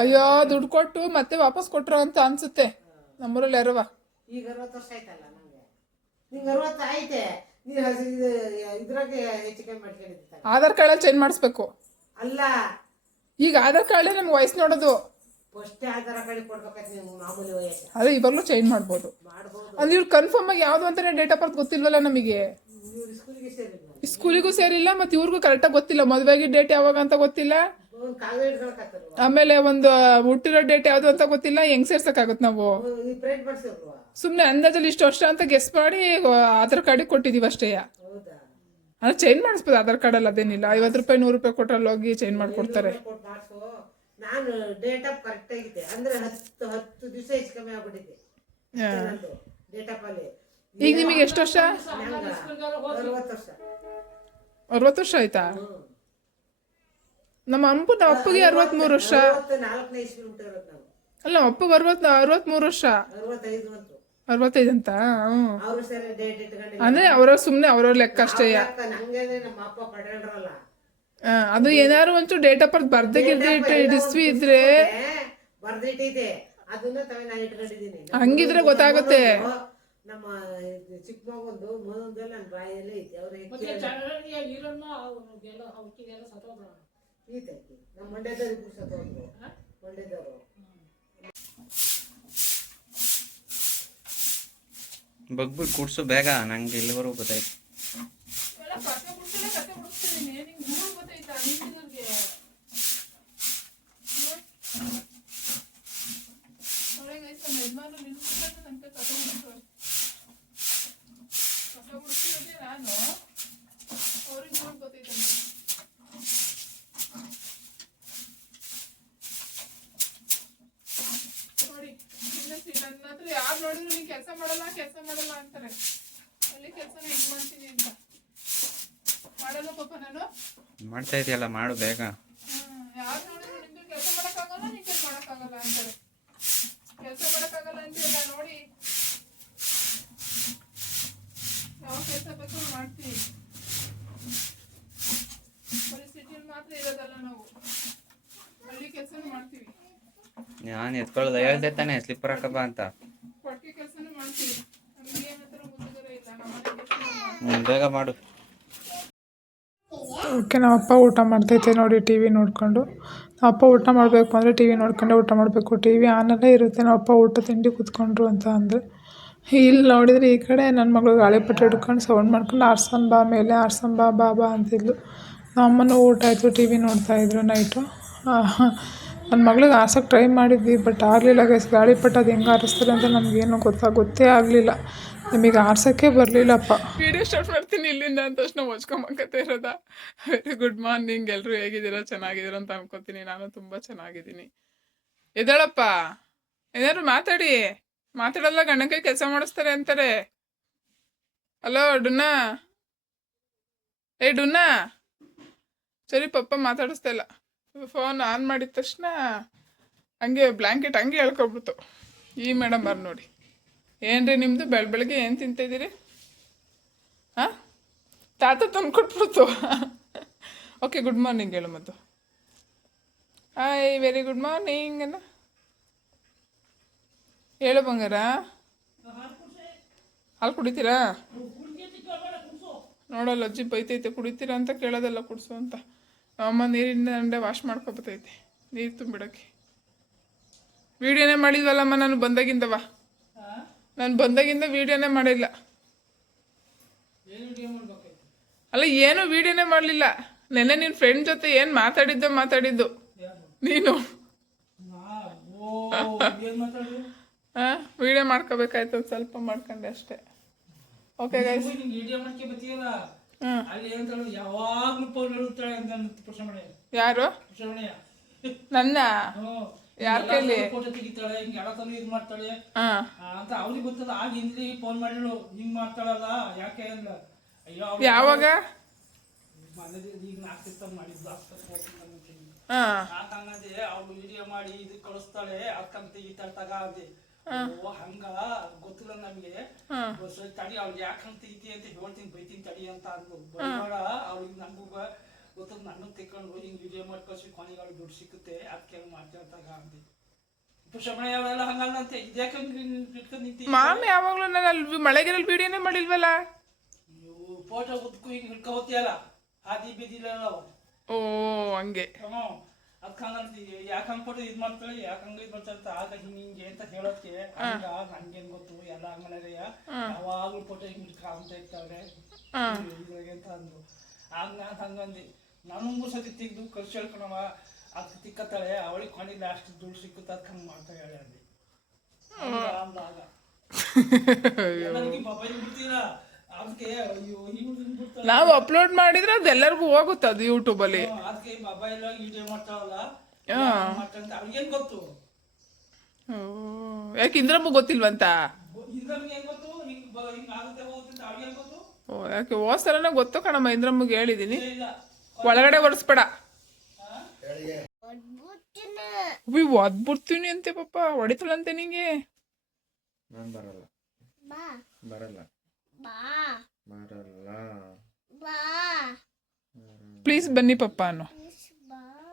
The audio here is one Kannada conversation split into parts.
ಅಯ್ಯೋ ದುಡ್ಡು ಕೊಟ್ಟು ಮತ್ತೆ ವಾಪಸ್ ಕೊಟ್ರು ಅಂತ ಅನ್ಸುತ್ತೆ. ನಮ್ಮೂರಲ್ಲಿ ಯಾರವ ಈಗ ಅರವತ್ತು ವರ್ಷ ಆಯ್ತಲ್ಲ ನಿಂಗೆ ಅರವತ್ತು ಐತೆ ನೀನು ಹಸಿ ಇದು ಇದ್ರಾಗೆ ಹೆಚ್ಚು ಕಮ್ಮಿ ಮಾಡ್ಕೊಂಡಿದ್ದ ಆಧಾರ್ ಕಾರ್ಡಲ್ಲಿ ಚೇಂಜ್ ಮಾಡಿಸ್ಬೇಕು. ಅಲ್ಲ. ಈಗ ಆಧಾರ್ ಕಾರ್ಡ್ ನಮ್ಗೆ ವಯಸ್ಸು ನೋಡೋದು. ಫಸ್ಟ್ ಆಧಾರ ಕಾರ್ಡ್ ಮಾಮೂಲಿ ವಯಸ್ಸು. ಅದೇ ಇವಾಗಲೂ ಚೇಂಜ್ ಮಾಡ್ಬೋದು. ಮಾಡ್ಬೋದು. ಅಂದ್ರೆ ಇವ್ರು ಕನ್ಫರ್ಮ್ ಆಗಿ ಯಾವುದು ಅಂತಾನೆ ಡೇಟ್ ಆಫ್ ಬರ್ತ್ ಗೊತ್ತಿಲ್ವಲ್ಲ ನಮಗೆ? ಸ್ಕೂಲಿಗೆ ಸ್ಕೂಲಿಗೂ ಸೇರಿಲ್ಲ ಮತ್ತೆ ಇವ್ರಿಗೂ ಕರೆಕ್ಟಾಗಿ ಗೊತ್ತಿಲ್ಲ. ಮದುವೆಗೆ ಡೇಟ್ ಯಾವಾಗ ಅಂತ ಗೊತ್ತಿಲ್ಲ. ಆಮೇಲೆ ಒಂದು ಹುಟ್ಟಿರೋ ಡೇಟ್ ಯಾವುದು ಅಂತ ಗೊತ್ತಿಲ್ಲ. ಹೆಂಗ್ ಸೇರ್ಸಕ್ಕಾಗುತ್ತೆ ನಾವು? ಸುಮ್ಮನೆ ಅಂದಾಜಲ್ಲಿ ಇಷ್ಟು ವರ್ಷ ಅಂತ ಗೆಸ್ ಮಾಡಿ ಆಧಾರ್ ಕಾರ್ಡಿಗೆ ಕೊಟ್ಟಿದೀವಿ ಅಷ್ಟೇ. ಅಂದ್ರೆ ಚೇಂಜ್ ಮಾಡಿಸ್ಬೋದು ಆಧಾರ್ ಕಾರ್ಡಲ್ಲಿ ಅದೇನಿಲ್ಲ. ಐವತ್ತು ರೂಪಾಯಿ ನೂರು ರೂಪಾಯಿ ಕೊಟ್ಟಲ್ಲಿ ಹೋಗಿ ಚೇಂಜ್ ಮಾಡ್ಕೊಡ್ತಾರೆ. ನಾನು ಡೇಟ್ ಆಫ್ ಕರೆಕ್ಟ್ ಆಗಿದೆ. ಅಂದ್ರೆ ಹತ್ತು ಹತ್ತು ದಿವಸ ಹೆಚ್ಚು ಕಮ್ಮಿ ಆಗ್ಬಿಟ್ಟಿದೆ. ಡೇಟ್ ಆಫ್ ಅಲ್ಲಿ. ಈಗ ನಿಮಗೆ ಎಷ್ಟು ವರ್ಷ? ಅರವತ್ತು ವರ್ಷ ಆಯ್ತಾ. ನಮ್ಮ ಅಂಪು ನಮ್ಮ ಅಪ್ಪಗೆ ಅರವತ್ಮೂರು ವರ್ಷ. ಅಲ್ಲ ನಮ್ಮ ಅಪ್ಪಗೆ ಅರವತ್ ಅರವತ್ಮೂರು ವರ್ಷ. ಅರವತ್ತೈದು ಅಂತ? ಅಂದ್ರೆ ಅವ್ರ ಸುಮ್ಮನೆ ಅವ್ರವ್ರ ಲೆಕ್ಕ ಅಷ್ಟೇ. ಅದು ಏನಾದ್ರು ಒಂಚೂರು ಡೇಟ್ ಆಫ್ ಬರ್ತ್ ಬರ್ದೆ ಗಿರ್ದೆ ಡಿಸ್ವಿ ಇದ್ರೆ ಹಂಗಿದ್ರೆ ಗೊತ್ತಾಗುತ್ತೆ. ನಮ್ಮ ಇದು ಚಿಕ್ಕ ಮಗೊಂದು ಮೊದಲ ನನ್ನ ಬಾಯಲ್ಲೇ ಐತೆ. ಅವ್ರ ಈತ ನಮ್ಮ ಮಂಡ್ಯದವ್ರು ಇಬ್ರು ಸತ್ತೋದ್ರು ಮಂಡ್ಯದವರು. ಬಗ್ಬಿಟ್ಟು ಕೂಡ್ಸು ಬೇಗ ನಂಗೆ ಇಲ್ಲಿವರೆಗೂ ಗೊತ್ತಾಯ್ತು ನೋಡಿ ನನ್ನ ಹತ್ರ ಯಾರು ನೋಡಿದ್ರು ನೀನ್ ಕೆಲಸ ಮಾಡಲ್ಲ ಅಂತಾರೆ. ಅಲ್ಲಿ ಕೆಲಸ ಹೆಂಗ್ ಮಾಡ್ತೀನಿ ಅಂತ. ಮಾಡಲ್ಲ ಪಾಪ ನಾನು? ಮಾಡ್ತಾ ಇದೆಯಲ್ಲ ಮಾಡು ಬೇಗ. ಯಾರು ನೋಡಿದ್ರು ನಿಮ್ದು ಕೆಲಸ ಮಾಡೋಕ್ಕಾಗಲ್ಲ ನಿಂಗೆ ಕೆಲಸ ಮಾಡಕ್ಕಾಗಲ್ಲ ಅಂತಾರೆ. ಕೆಲಸ ಮಾಡೋಕ್ಕಾಗಲ್ಲ ಅಂತೀರಲ್ಲ ನೋಡಿ. ಯಾವ ಕೆಲಸ ಬೇಕಾದ್ರೂ ಮಾಡ್ತೀವಿ. ಪರಿಸ್ಥಿತಿಯಲ್ಲಿ ಮಾತ್ರ ಇರೋದಲ್ಲ ನಾವು. ಹಳ್ಳಿ ಕೆಲಸನೂ ಮಾಡ್ತೀವಿ. ನಾನು ಎತ್ಕೊಳ್ಳೋದು ಹೇಳ್ದೆ ತಾನೆ ಸ್ಲಿಪ್ಪರ್ ಹಾಕಬಾ ಅಂತ ಕೊಟ್ಟಿಗೆ ಕೆಲಸನೂ ಮಾಡ್ತೀವಿ ನಮ್ಗೆ ಏನಂತಾರ ಮುಜುಗರ ಇಲ್ಲ ನಮ್ಮ ಬೇಗ ಮಾಡು. ಓಕೆ, ನಮ್ಮ ಅಪ್ಪ ಊಟ ಮಾಡ್ತೈತೆ ನೋಡಿ, ಟಿ ವಿ ನೋಡಿಕೊಂಡು. ನಮ್ಮ ಅಪ್ಪ ಊಟ ಮಾಡಬೇಕು ಅಂದರೆ ಟಿ ವಿ ನೋಡ್ಕೊಂಡೆ ಊಟ ಮಾಡಬೇಕು. ಟಿ ವಿ ಆನಲ್ಲೇ ಇರುತ್ತೆ, ನಮ್ಮ ಅಪ್ಪ ಊಟ ತಿಂಡಿ ಕೂತ್ಕೊಂಡ್ರು ಅಂತ ಅಂದರೆ. ಇಲ್ಲಿ ನೋಡಿದರೆ ಈ ಕಡೆ ನನ್ನ ಮಗಳು ಗಾಳಿಪಟ ಹಿಡ್ಕೊಂಡು ಸೌಂಡ್ ಮಾಡ್ಕೊಂಡು, ಆರ್ಸನ್ ಬಾ ಮೇಲೆ, ಆರ್ಸನ್ ಬಾ ಬಾ ಬಾ ಅಂತಿದ್ಲು ನಮ್ಮನ್ನು ಊಟ ಆಯಿತು, ಟಿ ವಿ ನೋಡ್ತಾಯಿದ್ರು ನೈಟು. ನನ್ನ ಮಗಳಿಗೆ ಆರ್ಸೋಕ್ಕೆ ಟ್ರೈ ಮಾಡಿದ್ವಿ, ಬಟ್ ಆಗಲಿಲ್ಲ ಗೈಸ್ ಗಾಳಿಪಟ ಅದು ಹೆಂಗೆ ಆರಿಸ್ತಾರೆ ಅಂತ ನಮಗೇನು ಗೊತ್ತಾ, ಗೊತ್ತೇ ಆಗಲಿಲ್ಲ. ನಮಗೆ ಆರ್ಸೋಕ್ಕೆ ಬರಲಿಲ್ಲಪ್ಪ. ವಿಡಿಯೋ ಸ್ಟಾರ್ಟ್ ಮಾಡ್ತೀನಿ ಇಲ್ಲಿಂದ ಅಂತ ತಕ್ಷಣ ಹೊಚ್ಕೊಂಬಕತ್ತೆ ಇರೋದ. ವೆರಿ ಗುಡ್ ಮಾರ್ನಿಂಗ್ ಎಲ್ಲರೂ ಹೇಗಿದ್ದೀರಾ, ಚೆನ್ನಾಗಿದ್ದೀರಾ ಅಂತ ಅನ್ಕೋತೀನಿ. ನಾನು ತುಂಬ ಚೆನ್ನಾಗಿದ್ದೀನಿ. ಎದ್ದೇಳಪ್ಪ, ಏನಾದ್ರು ಮಾತಾಡಿ. ಮಾತಾಡಲ್ಲ ಗಂಡನ ಕೈ ಕೆಲಸ ಮಾಡಿಸ್ತಾರೆ ಅಂತಾರೆ. ಹಲೋ ಡುನ್ನ. ಏ ಡುನ್ನ. ಸರಿ, ಪಪ್ಪ ಮಾತಾಡಿಸ್ತಾ ಇಲ್ಲ. ಫೋನ್ ಆನ್ ಮಾಡಿದ ತಕ್ಷಣ ಹಂಗೆ ಬ್ಲ್ಯಾಂಕೆಟ್ ಹಂಗೆ ಹೇಳ್ಕೊಬಿಡ್ತು ಈ ಮೇಡಮ್ ಬರ್ ನೋಡಿ. ಏನ್ರಿ ನಿಮ್ಮದು ಬೆಳ ಬೆಳಗ್ಗೆ ಏನು ತಿಂತಿದ್ದೀರಿ ಹಾಂ? ತಾತ ತಂದು ಕೊಟ್ಬಿಡ್ತು. ಓಕೆ ಗುಡ್ ಮಾರ್ನಿಂಗ್ ಹೇಳು ಮತ್ತು ಹಾಯ್ ವೆರಿ ಗುಡ್ ಮಾರ್ನಿಂಗ್ ಅನ್ನ ಹೇಳು ಬಂಗಾರ. ಹಾಲು ಕುಡಿತೀರಾ? ನೋಡಲ್ಲ, ಅಜ್ಜಿ ಬೈತೈತೆ. ಕುಡಿತೀರಾ ಅಂತ ಕೇಳೋದಲ್ಲ, ಕುಡಿಸು ಅಂತ. ಅಮ್ಮ ನೀರಿನ ಅಂಡೆ ವಾಶ್ ಮಾಡ್ಕೊಬತೈತೆ ನೀರು ತುಂಬಿಡೋಕ್ಕೆ. ವೀಡಿಯೋನೇ ಮಾಡಿದ್ವಲ್ಲಮ್ಮ, ನಾನು ಬಂದಾಗಿಂದವ ನಾನು ಬಂದಾಗಿಂದ ವೀಡಿಯೋನೇ ಮಾಡಿಲ್ಲ. ಅಲ್ಲ ಏನು ವೀಡಿಯೋನೇ ಮಾಡಲಿಲ್ಲ. ನೆನ್ನೆ ನಿನ್ನ ಫ್ರೆಂಡ್ ಜೊತೆ ಏನು ಮಾತಾಡಿದ್ದೋ ಮಾತಾಡಿದ್ದು. ನೀನು. ಹಾಂ ವೀಡಿಯೋ ಮಾಡ್ಕೋಬೇಕಾಯ್ತು ಒಂದು ಸ್ವಲ್ಪ ಮಾಡ್ಕೊಂಡೆ ಅಷ್ಟೇ. ಓಕೆ ಗೈಸ್ ಯಾರು? ನನ್ನ? ಯಾರ್ ಕೈಲಿ? ಫೋಟೋ ತೆಗಿತಾಳೆ ಹಿಂಗೆ ಎಲ್ಲ ಇದು ಮಾಡ್ತಾಳೆ. ಅಂತ ಅವ್ರಿಗೆ ಗೊತ್ತಲ್ಲ ಆಗ ಹಿಂದ್ಲಿ ಫೋನ್ ಮಾಡಿದ್ರು ಹಿಂಗ್ ಮಾಡ್ತಾಳಲ್ಲ ಯಾಕೆ ಅಂದ್ರ ಅಯ್ಯೋ ಅವ್ಳು ಯಾವಾಗ? ಈಗ ನಾಲ್ಕು ದಿವಸ ಮಾಡಿದ್ಲು ಅಕ್ಕ ಹಾಂ ಆತ ಅನ್ನೋದೇ ಅವ್ಳು ವಿಡಿಯೋ ಮಾಡಿ ಇದು ಕಳಿಸ್ತಾಳೆ ಅಕ್ಕಂತ ತೆಗಿತಾಳೆ ತಗ ಅಂದೆ. ಓ ಹಂಗ? ಗೊತ್ತಿಲ್ಲ ನಮ್ಗೆ. ತಡಿ ಅವ್ಳಿಗೆ ಯಾಕಂತ ತೆಗಿತಿ ಅಂತ ಹೇಳ್ತೀನಿ ಬೈತೀನಿ ತಡಿ ಅಂತ ಅಂದ್ಲು. ಬೈಬೇಡ ಅವ್ಳಿಗೆ ನಮಗೂ ಗೊತ್ತದ ನನ್ನ ತಿಕ್ಕೊಂಡು ಹಿಂಗೆ ವಿಡಿಯೋ ಮಾಡಿ ಕಳ್ಸಿ ಕೊನೆಗಳು ದುಡ್ಡು ಸಿಕ್ಕುತ್ತೆ ಅದಕ್ಕೆ ಹೆಂಗ್ ಮಾಡ್ತಿರ್ತಾಗ ಅಂದಿ. ಪುಷಮಣ ಅವರೆಲ್ಲ ಹಂಗಲ್ಲಂತೆ ಇದ್ಯಾಕೆ ಇಟ್ಕೊಂಡು ನಿಂತಿ ಮಾಮಿ ಯಾವಾಗಲೂ ನಾನು ಅಲ್ಲಿ ಮಳೆಗಿರಲ್ಲಿ ವಿಡಿಯೋನೇ ಮಾಡಿಲ್ವಲ್ಲ? ನೀವು ಫೋಟೋ ಉದ್ಕು ಹಿಂಗ್ ಹಿಡ್ಕೋತಿಯಲ್ಲ ಹಾದಿ ಬೀದಿಲ್ಲ ಓ ಹಂಗೆ. ಹ್ಞೂ ಅದಕ್ಕೆ ಹಂಗಂತ ಯಾಕೆ ಹಂಗೆ ಫೋಟೋ ಇದು ಮಾಡ್ತಾಳೆ ಯಾಕೆ ಹಂಗೆ ಇದು ಮಾಡ್ತಾಳೆ ಆಗ ಹಿಂಗೆ ಹಿಂಗೆ ಅಂತ ಹೇಳೋಕ್ಕೆ ಹಂಗ ಹಂಗೇನ್ ಗೊತ್ತು ಎಲ್ಲ ಹಂಗನಯ್ಯ ಯಾವಾಗಲೂ ಫೋಟೋ ಹಿಂಗೆ ಹಿಡ್ಕೊಂತ ಇರ್ತಾಳೆ ಇದ್ರಾಗೆ ಅಂತ ಅಂದ್ರು. ಆಗ ನಾನು ಹಂಗಂದು ನಾನು ಮೂರು ಸತಿ ತೆಗೆದು ಖರ್ಚು ಹೇಳ್ಕೊಳವ ಅದಕ್ಕೆ ತಿಕ್ಕತ್ತಾಳೆ ಅವಳಿಗೆ ಕೊನೆಗೆ ಲಾಸ್ಟ್ ದುಡ್ಡು ಸಿಕ್ಕುತ್ತ ಅದಕ್ಕೆ ಹಂಗೆ ಮಾಡ್ತಾ ಹೇಳಿ ಅಲ್ಲಿ ಅಂದಾಗ. ನನಗೆ ಮೊಬೈಲ್ ಬಿಡ್ತೀರ? ಅದಕ್ಕೆ ನಾವು ಅಪ್ಲೋಡ್ ಮಾಡಿದ್ರೆ ಅದು ಎಲ್ಲರಿಗೂ ಹೋಗುತ್ತೆ ಅದು ಯೂಟ್ಯೂಬಲ್ಲಿ ಅದಕ್ಕೆ ಮೊಬೈಲ್ ವಿಡಿಯೋ ಮಾಡ್ತಾವಲ್ಲ? ಹಾ. ಮಾಡ್ತಂತ ಅವ್ರಿಗೇನ್ ಗೊತ್ತು? ಯಾಕೆ ಇಂದ್ರಮ್ಮ ಗೊತ್ತಿಲ್ವಂತ? ಓ ಯಾಕೆ ಹೋಸಲನೇ ಗೊತ್ತು ಕಣಮ್ಮ ಇಂದ್ರಮ್ಮಗೆ ಹೇಳಿದ್ದೀನಿ ಇಲ್ಲ. ಒಳಗಡೆ ಒರೆಸ್ಬೇಡ. ಬಿ ಒದ್ಬಿಡ್ತೀನಿ ಅಂತೆ ಪಾಪ ಹೊಡಿತಳಂತೆ ನಿಂಗೆ. ನಾನು ಬರಲ್ಲ. ಬರಲ್ಲ. ಬರಲ್ಲ. ಪ್ಲೀಸ್ ಬನ್ನಿ ಪಪ್ಪ ಅನ್ನು.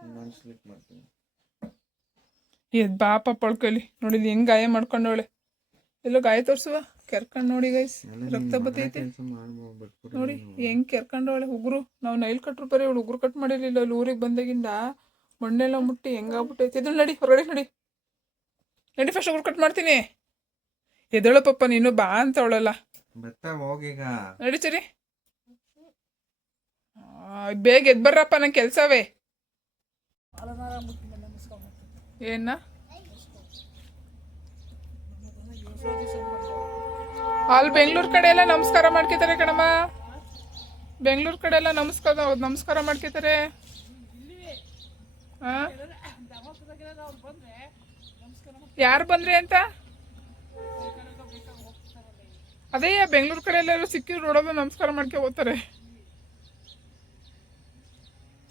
ನಾನು ಸ್ಲಿಪ್ ಮಾಡ್ತೀನಿ. ಎದ್ ಬಾ ಪಾಪ ಕೈಲಿ ನೋಡಿದ್ ಹೆಂಗ್ ಗಾಯ ಮಾಡ್ಕೊಂಡವಳೆ. ಎಲ್ಲೋ ಗಾಯ ತೋರ್ಸುವ? ಕೆರ್ಕೊಂಡ್ ನೋಡಿ ಗೈಸ್ ರಕ್ತ ಬತ್ತೈತಿ. ನೋಡಿ ಹೆಂಗ್ ಕೆರ್ಕೊಂಡವಳೆ ಉಗುರು. ನಾವು ನೈಲ್ ಕಟ್ರು ಬರೀ ಅವಳು ಉಗುರು ಕಟ್ ಮಾಡಿರ್ಲಿಲ್ಲ. ಅಲ್ಲಿ ಊರಿಗೆ ಬಂದಾಗಿಂದ ಮಣ್ಣೆಲ್ಲ ಮುಟ್ಟಿ ಹೆಂಗಾಗ್ಬಿಟ್ಟೈತಿ ಇದ್ರು ನಡಿ ಹೊರಗಡೆ ನಡಿ. ನಡಿ ಫಸ್ಟ್ ಉಗುರು ಕಟ್ ಮಾಡ್ತೀನಿ. ಎದಳು ಪಪ್ಪ ನೀನು ಬಾ ಅಂತ ಅವಳಲ್ಲ. ನಡಿ ಸರಿ. ಬೇಗ ಎದ್ ಬರ್ರಪ್ಪ ನಂಗೆ ಕೆಲ್ಸವೇ. ಏನ? ಅಲ್ಲಿ ಬೆಂಗಳೂರು ಕಡೆ ಎಲ್ಲ ನಮಸ್ಕಾರ ಮಾಡ್ಕೊತಾರೆ ಕಣಮ್ಮ. ಬೆಂಗಳೂರು ಕಡೆ ಎಲ್ಲ ನಮಸ್ಕಾರ ನಮಸ್ಕಾರ ಮಾಡ್ಕೊತಾರೆ ಯಾರು ಬಂದ್ರಿ ಅಂತ? ಅದೇ, ಬೆಂಗಳೂರು ಕಡೆ ಎಲ್ಲರೂ ಸಿಕ್ಕಿ ನೋಡೋದು ನಮಸ್ಕಾರ ಮಾಡ್ಕೊ ಹೋಗ್ತಾರೆ.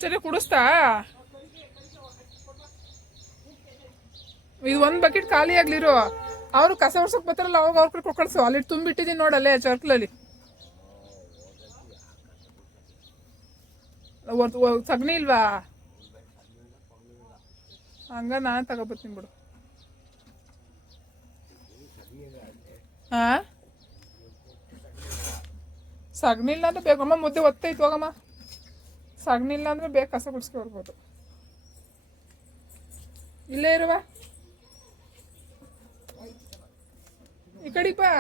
ಸರಿ, ಕುಡಿಸ್ತಾ? ಇದು ಒಂದು ಬಕೆಟ್ ಖಾಲಿ ಆಗ್ಲಿರು. ಅವರು ಕಸ ಹೊಡ್ಸಕ್ ಬರ್ತಾರಲ್ಲ, ಅವಾಗ ಅವ್ರ ಕಡೆ ಕಳ್ಸು ಅಲ್ಲಿ ತುಂಬಿಟ್ಟಿದ್ದೀನಿ ನೋಡಲ್ಲೇ ಚರ್ಕ್ಲಲ್ಲಿ. ಸಗಣಿ ಇಲ್ವಾ? ಹಂಗ ನಾನು ತಗೋಬರ್ತೀನಿ ಬಿಡು. ಹಾ ಸಗಣಿ ಇಲ್ಲ ಅಂದ್ರೆ ಬೇಕಮ್ಮ ಮುದ್ದೆ ಒತ್ತೈತು ಹೋಗಮ್ಮ. ಸಗಣಿ ಇಲ್ಲ ಅಂದ್ರೆ ಬೇಗ ಕಸ ಗುಡ್ಸ್ಕೊ ಬರ್ಬೋದು. ಇಲ್ಲೇ ಇರುವ? ಈ ಕಡೆ ಬಾ